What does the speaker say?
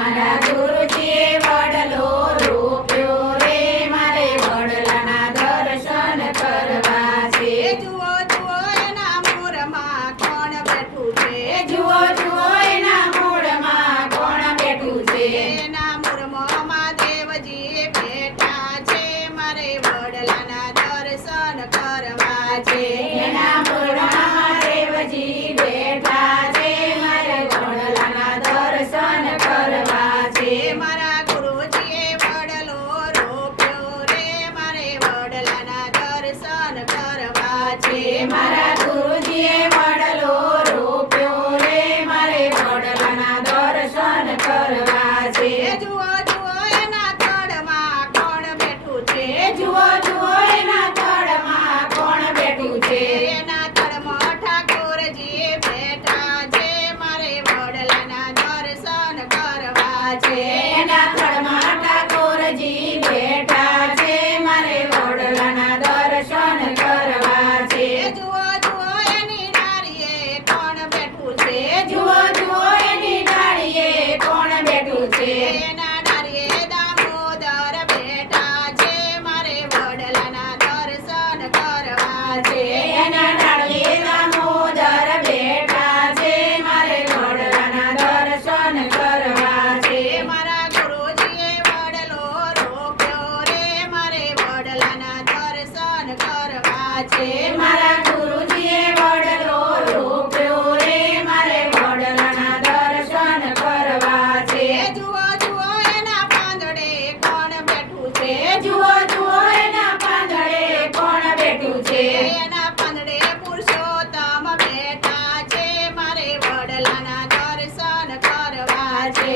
મારા ગુરુજીએ વડલો રોપ્યો રે મારે વડલાના દર્શન કરવા છે. જુઓ જુઓ એના મૂળમાં કોણ બેઠું છે. જુઓ જુઓ એના મૂળમાં કોણ બેઠું છે. એના મૂળમાં મહાદેવજી બેઠા છે મારે વડલાના દર્શન કરવા છે. એના મૂળમાં દેવજી બેઠા છે મારે વડલાના દર્શન કરવા છે. મારા ગુરુજીએ વડલો રોપ્યો રે મારે વડલાના દર્શન કરવા છે. મારા ગુરુજીએ વડલો રોપ્યો રે મારે વડલાના દર્શન કરવા છે. જુઓ જુઓ એના તળમાં કોણ બેઠું છે. જુઓ જુઓ એના તળમાં કોણ બેઠું છે. એના તળમાં ઠાકોરજી બેઠા છે મારે વડલાના દર્શન કરવા છે. એના તળમાં ઠાકોરજી બેઠા છે મારે વડલાના દર્શન કરવા છે. જુઓ જુઓ એની ડાળીએ કોણ બેઠું છે. જુઓ જુઓ એની ડાળીએ કોણ બેઠું છે. એના ડાળીએ દામોદર બેઠા છે મારે વડલાના દર્શન કરવા છે. એના ડાળીએ દામોદર બેઠા છે મારે વડલાના દર્શન કરવા છે. મારા ગુરુજીએ વડલો રોપ્યો રે મારે વડલાના દર્શન કરવા છે. મારા ગુરુજીએ વડલો રોપ્યો રે મારે વડલાના દર્શન કરવા છે. જુઓ જુઓ એના પાંદડે કોણ બેઠું છે. જુઓ જુઓ એના પાંદડે કોણ બેઠું છે. એના પાંદડે પુરુષોત્તમ બેઠા છે મારે વડલાના દર્શન કરવા છે.